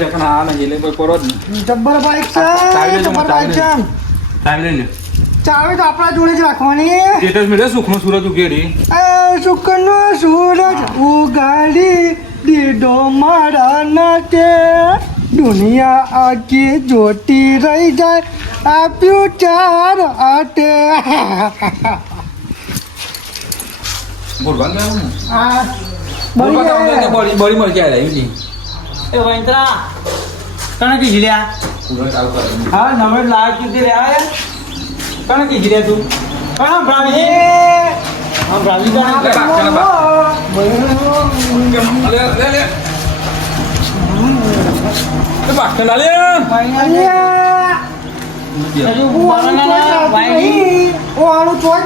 છે પણ આ નહીં એટલે કોઈ કરો જ નહીં. જબ્બર બાઈક છે. જબ્બર બાઈક છે. ચાવી લઈ લે. ચાવી તો આપણા જોડે જ રાખવાની. સ્ટેટસ મેળે સુખનો સૂરજ ઉગેડી. સુખનો સૂરજ ઉગાડી દીધો મારા નાતે. દુનિયા આખી જોતી રહી જાય આપ્યું ચાર આટે. બોલવાનું આવ્યું ને. હા બળી મરચી આવી રહી. એ વૈંતરા કણે કી હિલ્યા હા નમે લાગ કીધી રે આયા કણે કી હિલ્યા તું કણા ભ્રાવી હા ભ્રાવી કણે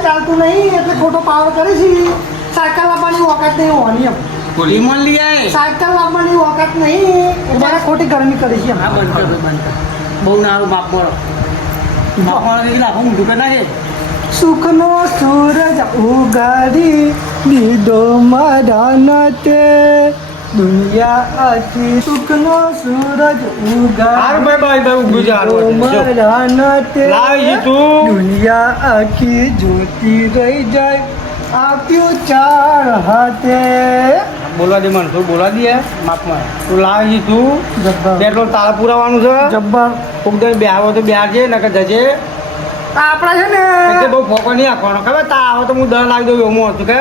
ચાલતું નહીં એટલે ખોટો પાવર કરે છે. સાયકલ લાવવાની વખત નહીં હોવાની એમ. લીમન લઈ આય સાયકલ લાવવાની વખત નહીં મારે ખોટી ગરમી કરી છે. હા બંધ કર બંધ કર બહુ નારું માપ બોલો માપ બોલો કે લાખો ઊંધું કર નાખે સુખનો સૂરજ ઉગાડી દીધો મારા નાતે. દુનિયા આખી સુખનો સૂરજ ઉગાડી મારા નાતે. દુનિયા આખી જોતી રહી જાય આપ્યું ચાર હાથે. બોલવા દે મને તું બોલવા દે માપમાં તું લાવી તું જબ્બર પેટ્રોલ તારા પુરાવાનું છે જબ્બર. કોક દર બે આવો તો બે આવજે નકર જજે આપણા છે ને એટલે બહુ ફોકો નહીં આપવાનો ખબર તા આવો તો હું દર લાવી દઉં એવું હતું કે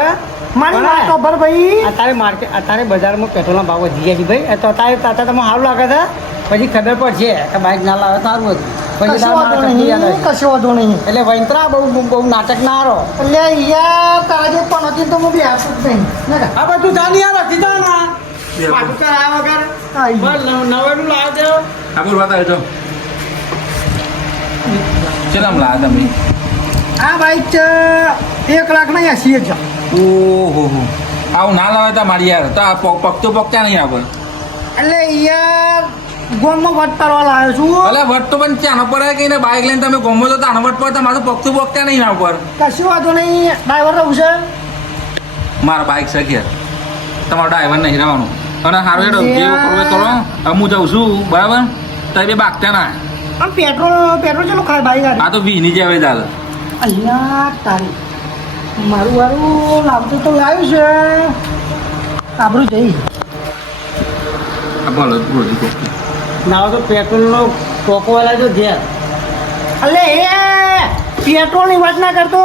મારી વાત ખબર ભાઈ. અત્યારે બજારમાં પેટ્રોલના ભાવ વધી ગયા છે ભાઈ તો અત્યારે તાતા તમે સારું લાગે છે પછી ખબર પડશે કે બાઇક ના લાવે સારું હતું પછી કશો વાંધો નહીં કશો વાંધો નહીં. એટલે વૈંતરા બહુ નાટક ના હારો એટલે યાર તારા જો પણ હતી તો હું બી હાથું જ નહીં. હા પણ તું જાની યાર હતી જા ના પાછું કર આ વગર બસ નવેનું લાવ દે આ બોલ વાત આવે તો ચલામ લા તમે. આ બાઈક છે 1,80,000. ઓહો હો આવું ના લાવે તા મારી યાર તો આ પગતો પગતા નહીં આપણે. એટલે યાર ગોમમાં વટ કરવા લાવ્યો છું. ભલે વટ તો પણ ચાનો પર આવે કે બાઇક લઈને તમે ગમો તો તાનો વટ પર તમારું પગતું પગતા નહીં ના ઉપર. કશું વાંધો નહીં. ડ્રાઈવર રહું છે મારા બાઇક છે ઘેર તમારો ડ્રાઈવર નહીં રહેવાનું અને સારું હેડો જે કરવું એ કરો. હવે હું જાઉં છું બરાબર તો બે બાગતા ના. આમ પેટ્રોલ ચેટલું ખાય બાઈક? આ તો વીની જેવાય દાદ. અહીંયા તારી મારું વારું લાવતું તો લાવ્યું છે આપણું જઈ. બોલો રોજી કોકી ના તો પેટ્રોલનો ટોકો વાળા તો ઘેર અલે એ પેટ્રોલની વાત ના કરતો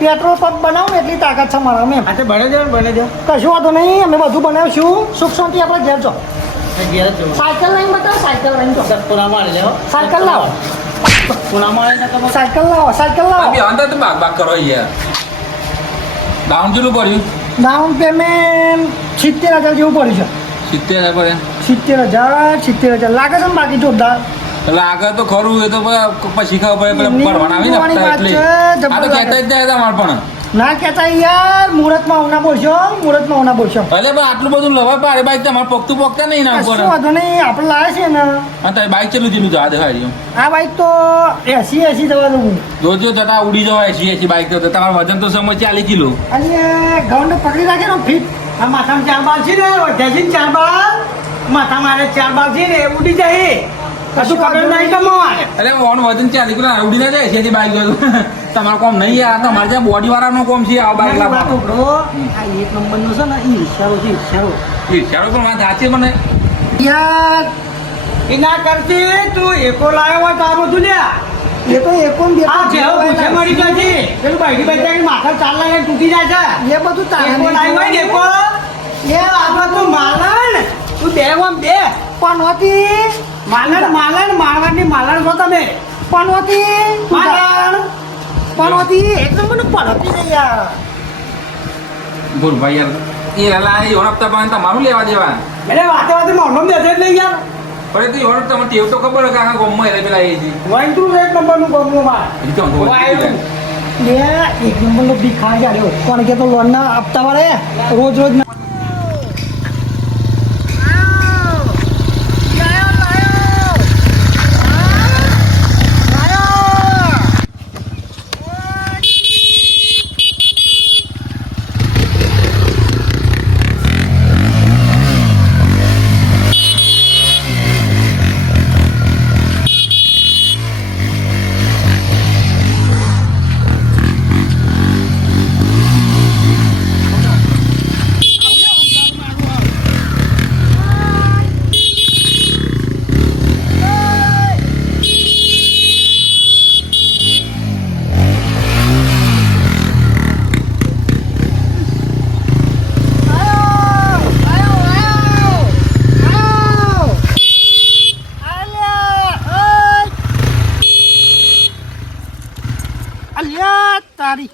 પેટ્રોલ પંપ બનાવું ને એટલી તાકાત છે મારા મેં. હા તો બને જાવ કશું વાંધો નહીં અમે બધું બનાવીશું. સુખ શાંતિ આપણે ઘેર છો. ઘેર જ સાયકલ લઈને બતાવો સાયકલ લઈને જો. પુના મારે લેવો સાયકલ લાવો પુના મારે ને તમે સાયકલ લાવો અભી અંદર તો બાગ કરો યાર. ડાઉન જેટલું પડ્યું? ડાઉન પેમેન્ટ 70,000 જેવું પડ્યું છે. 70,000 પડે. 70,000 લાગે છે ને બાકી જોરદાર. એટલે આગળ તો ખરું એ તો પછી ખબર પડે ભરવાના આવી ને હપ્તા એટલે આ તો કહેતા જ નહીં તમારે પણ ના કહેતા યાર મુહૂર્તમાં ઉના બોલશો એટલે પણ આટલું બધું લવા પાડે બાઈક તમારે પગતું પગતા નહીં ના ઉપર. કશું વાંધો નહીં આપણે લાવે છે ને. હા તો બાઈક ચેલું જેલું જવા દેવાય. આ બાઈક તો 80 જવા દઉં. જોજો જતા ઉડી જવાય 80 બાઈક તો તમારું વજન તો સમય 40 કિલો. અને ગ્રાઉન્ડ પકડી રાખે ને ફીટ. આ માથામાં 4 બાલ છે ને વધ્યા છે 4 બાલ માથા મારે 4 બાલ છે ને ઉડી જાય કશું ખબર નહીં તમારે. અરે ઓન વજન 40 કિલો ઉડી ના જાય 80 બાઈક તમારું કોમ નહીં યાર તમારે ત્યાં બોડી વાળાનો કોમ છે આ બાઈક લાવવાનો. આ એક નંબરનો છે ને ઈર્ષારો પણ વાત સાચી મને યાર એના કરતી તું એકો લાવ્યો હોય તો આ બધું લ્યા એ તો એકોન બે આ જેવો પૂછે મળી ગયો છે પેલું બાઈડી બાઈડી માથા 4 લાગે તૂટી જાય છે એ બધું એકો લાવ્યો હોય ને એકો એ આપણે તો માલણ તું બે પણ હોતી માલણ મારવાની માલણ છો તમે પણ હોતી માલણ પણ હોતી એક નંબરનું પણ હતી ને યાર. બોલ ભાઈ યાર એ હલા એ ઓળખતા પણ તમારું લેવા દેવા એટલે વાતે મોઢો બેસે જ નહીં યાર પણ તો ઓળખ તમને ટેવ તો ખબર કે આખા ગોમમાં એટલે પેલા એ છે વન ટુ એક નંબરનું ગમનું માં એ તો એક નંબરનો બી ખાઈ જાય કોણ કે તો લોન ના આપતા વાળે રોજ હારી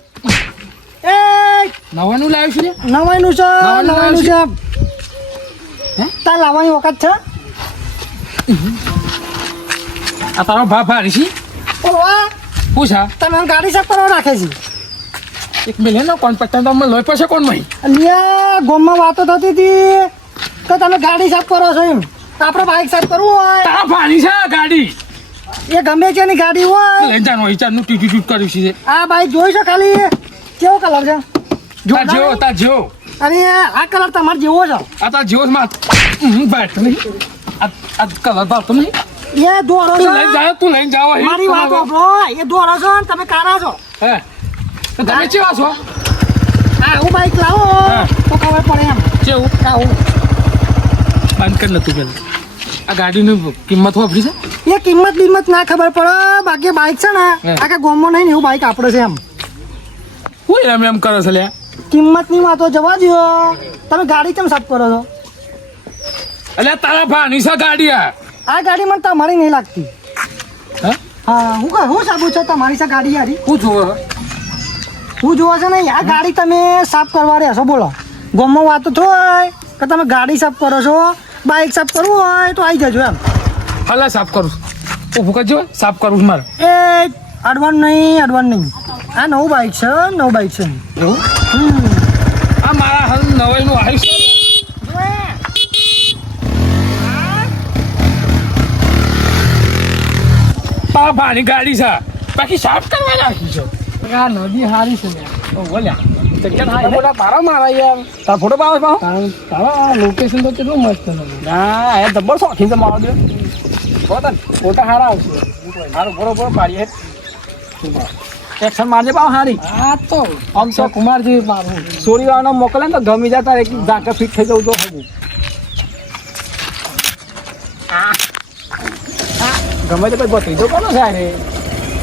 એ નવાનું લાવ્યું છું ને નવાઈનું છે નવાઈનું છે હે? તાર લાવવાની વખત છે આ તારો ભાવ ભારી છે ઓવા પૂછા તમે ગાડી સાફ કરવા રાખે છે એક મિલિયન નો કોણ પટ્ટા તો લોહી પડશે કોણ મહી અલ્યા ગોમમાં વાતો થતી હતી કે તમે ગાડી સાફ કરો છો એમ આપણે બાઇક સાફ કરવું હોય તારા ભારી છે આ ગાડી એ ગમે તેની ગાડી હોય લઈ જાનો વિચારનું ટીટી ટૂટ કર્યું છે આ બાઇક જોઈ છો ખાલી કેવો કલર છે તા જેવો અને આ કલર તમારે જેવો છે આ તા જેવો માં બેઠ નહીં આ કલર ભાવતો નહીં એ દોરો તું છે લઈ જાવ તું લઈને જાવ મારી વાત સાંભળો એ દોરો છો ને તમે કારા છો હે તો તમે કેવા છો આ હું બાઇક લાવો હા. તો ખબર પડે એમ કેવું આવું બંધ કરી નતું પેલું આ ગાડીની કિંમત વાપરી છે એ કિંમત બિંમત ના ખબર પડે બાકી બાઇક છે ને હા. આખા ગોમમાં નહીં ને એવું બાઇક આપણે છે એમ હું એમ કરે છે લ્યા કિંમતની વાતો જવા દો તમે ગાડી કેમ સાફ કરો છો અલ્યા તારા ભાની છે ગાડી આ ગાડી મને તમારી નહીં લાગતી હા હા હું સાબુ છે તમારી છે ગાડી યારી હું જોવે હું જોવા છે નહીં આ ગાડી તમે સાફ કરવા રહેશો બોલો ગોમમાં વાતો થાય કે તમે ગાડી સાફ કરો છો બાઇક સાફ કરવું હોય તો આવી જજો એમ હાલા સાફ કરું ઊભું કરજો સાફ કરું છું મારે એ અડવાન નહીં આ નવું બાઇક છે એવું આ મારા હાલ નવાઈનું આવ્યું છે તારા ભાની ગાડી છે બાકી સાફ કરવા નાખી છે આ નદી હારી છે બોલ્યા તારા મારા યાર તારા ફોટો પાડો પાડો તારા લોકેશન તો કેટલું મસ્ત છે ના એ જબ્બર શોખીન છે મારો દે ફોટા સારા આવશે સારું બરોબર પાડીએ એક્શન મારજે પાવ હારી આ તો આમ તો કુમારજી મારું સોરી વાળાનો મોકલે ને તો ગમી જતા એક ઝાંકા ફિટ થઈ જવું તો હવું ગમે તે કોઈ ત્રીજો કોનો છે રે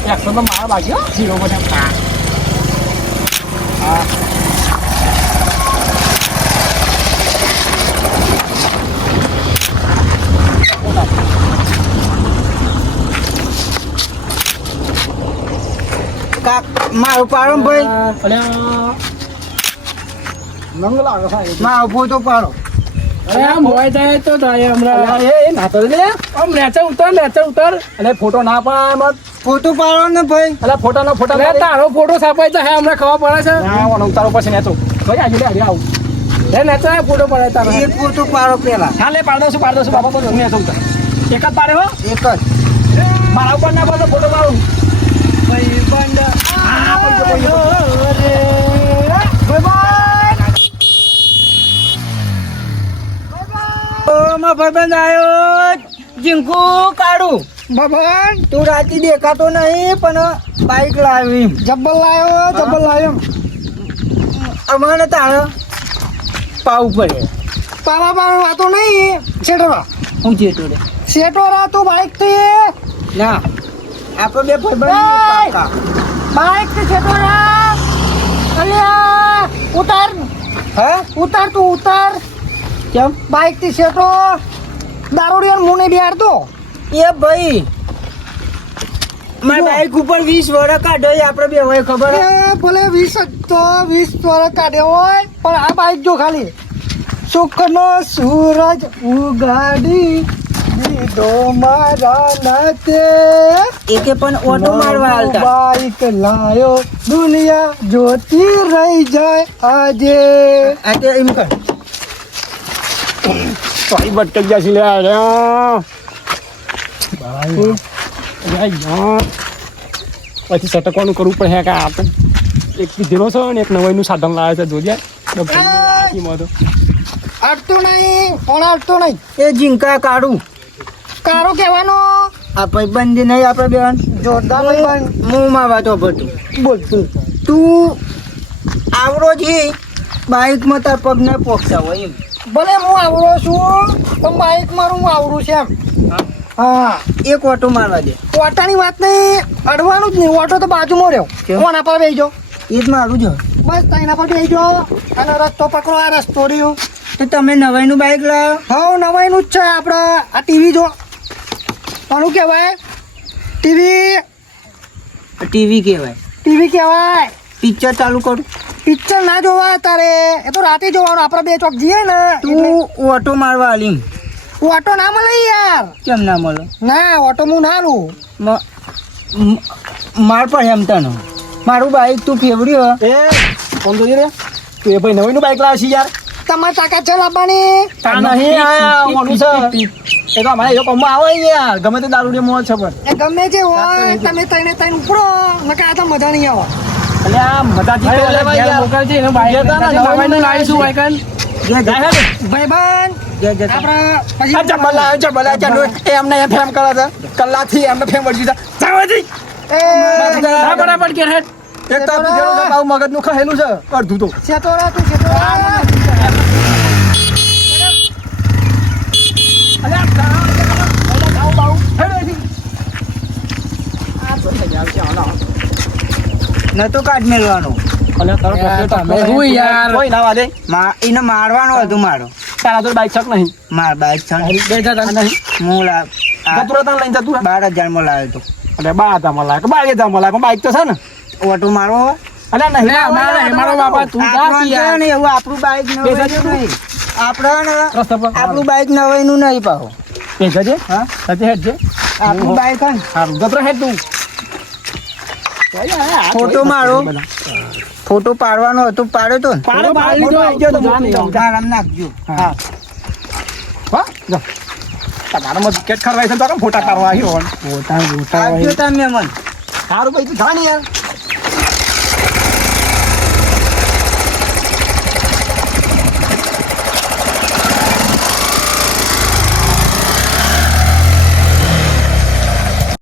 એક્શન તો મારા બાકી હો જીરો બને હા મારું પાડો ને ભાઈ નંગ લાગે છે મારો ફોટો પાડો અરે આ મોબાઈલ થાય તો થાય હમણાં એ ના તો લે આમ નેચર ઉતાર અને ફોટો ના પાડ મત ફોટો પાડો ને ભાઈ અલા ફોટો તારો ફોટો છાપાય તો હે હમણાં ખબર પડે છે ના ઓનો ઉતારો પછી નેચો ભાઈ આજે આવું લે નેચો ફોટો પડે તારો એક ફોટો પાડો પેલા હા લે પાડ દઉં બાબા બોલો નેચો ઉતાર એક જ પાડે હો એક જ મારા ઉપર ના પાડો ફોટો પાડું ભાઈબંધ આવ્યો જીંકુ કાઢું ભગવાન તું રાતી દેખાતો નહીં પણ બાઈક લાવી જબ્બર લાવ્યો અમારે તારે પાવું પડે પાવા વાતો નહીં શેઠોરા હું જેતો રે શેઠોરા તું બાઇક થી ના આપણે બે ઓય! ભાઈબંધ બાઇક થી શેઠોરા અલ્યા ઉતાર તું ઉતાર કેમ બાઇક થી શેઠો દારૂડિયાનો મુને બિહારતો એ ભાઈ મારી બાઈક ઉપર 20 વર્ષ કાઢ્યો એ આપણે બે હોય ખબર હે? એ ભલે 20 વર્ષ કાઢ્યો હોય પણ આ બાઇક જો ખાલી સુખનો સૂરજ ઉગાડી દીધો મારા નાતે એકે પણ ઓટો મારવા હાલતા બાઇક લાયો દુનિયા જોતી રહી જાય આજે આ તે એમ કર ભાઈ ભટક ગયા છે લે અરે પછી સટકવાનું કરવું પડે હે કે આ તો એક ધીરો છે ને એક નવાઈનું સાધન લાવે છે જોજે અડતો નહીં પણ અડતો નહીં એ જીંકા કાઢું કારો કહેવાનો આ ભાઈબંધ નહીં આપણે બેન જોરદાર ભાઈબંધ. મુંમાં વાતો પડતું બોલ તું આવડો જી બાઈકમાં તાર પગ ને પોખતા હોય એમ ભલે હું આવડો છું પણ બાઇક મારું આવડું છે એમ હા એક ઓટો મારવા દે ઓટાની વાત નહીં અડવાનું જ નહીં ઓટો તો બાજુમાં રહ્યો કેમ? કોના પર બેસજો એ જ મારું જ બસ એના પર બેસજો અને રસ્તો પકડો આ રસ્તો રહ્યો તો તમે નવાઈનું બાઈક લાવો હા નવાઈનું જ છે આપણે આ ટીવી જો કોનું કહેવાય ટીવી ટીવી કહેવાય ટીવી કહેવાય પિક્ચર ચાલુ કરું પિક્ચર ના જોવા તારે એ તો રાતે જોવાનું આપણે બે ચોક જઈએ ને તું ઓટો મારવા આલી ઓટો ના મળે યાર કેમ ના મળે ના ઓટો હું ના લઉં માર પણ એમ તને મારું બાઈક તું ફેવડ્યું એ કોણ જોઈ રે તું એ ભાઈ નવીનું બાઈક લાવે છે યાર તમારે તાકાત છે લાવવાની નહીં આયા મોનું છે એ તો અમારે એ કોમમાં આવે યાર ગમે તે દારૂ મોજ છે પણ એ ગમે જે હોય તમે તઈને તઈને ઉપડો નકર આ તો મજા નહીં આવે એટલે આ મજાથી તો લેવાય યાર મોકલજે એને બાઈક નવીનું લાવીશું બાઈકન જે જાય હે ભાઈબંધ આપણે પછી આ જબલા ચાલુ એમને એમ ફેમ કરે છે કલાકથી એમને ફેમ વળજી છે જાવજી એ બરાબર કે હેડ એક તો બીજેલો છે બાવ મગજનું ખહેલું છે અડધું તો છેતોરા તું છેતોરા અલ્યા ગાવ બાવ હેડ એથી આ તો થઈ જાય છે આલા ન તો કાઢ મેળવાનો હું યાર કોઈ ના વાદે એને મારવાનો હતું મારો તારા તો બાઈક છક નહીં માર બાઈક છે બે જા નહીં હું લા જતું રહેતા લઈને જતું 12,000 માં લાવ્યો તો અરે 12,000 માં લાગે 12,000 માં લાગે પણ બાઈક તો છે ને ઓટો મારવો હોય અરે નહીં મારો બાપા તું જા આપણું યાર છે ને એવું આપણું બાઈક નવાઈનું નહીં આપણે રસ્તા પર આપણું બાઈક નવાઈનું નહીં પાહો એ જજે હા સજે હેડ છે આપણું બાઈક હોય ને સારું જતો હેડ તું ફોટો મારો ફોટો પાડવાનો હતો પાડ્યો તો ને પાડો ફોટો આવી ગયો તો મોકલી દઉં. આરામ નાખજો હા હા જો તમારા માં વિકેટ ખરવાય છે તો કેમ ફોટા પાડવા આવ્યો આવજો તમે મન સારું ભાઈ તું જા ને યાર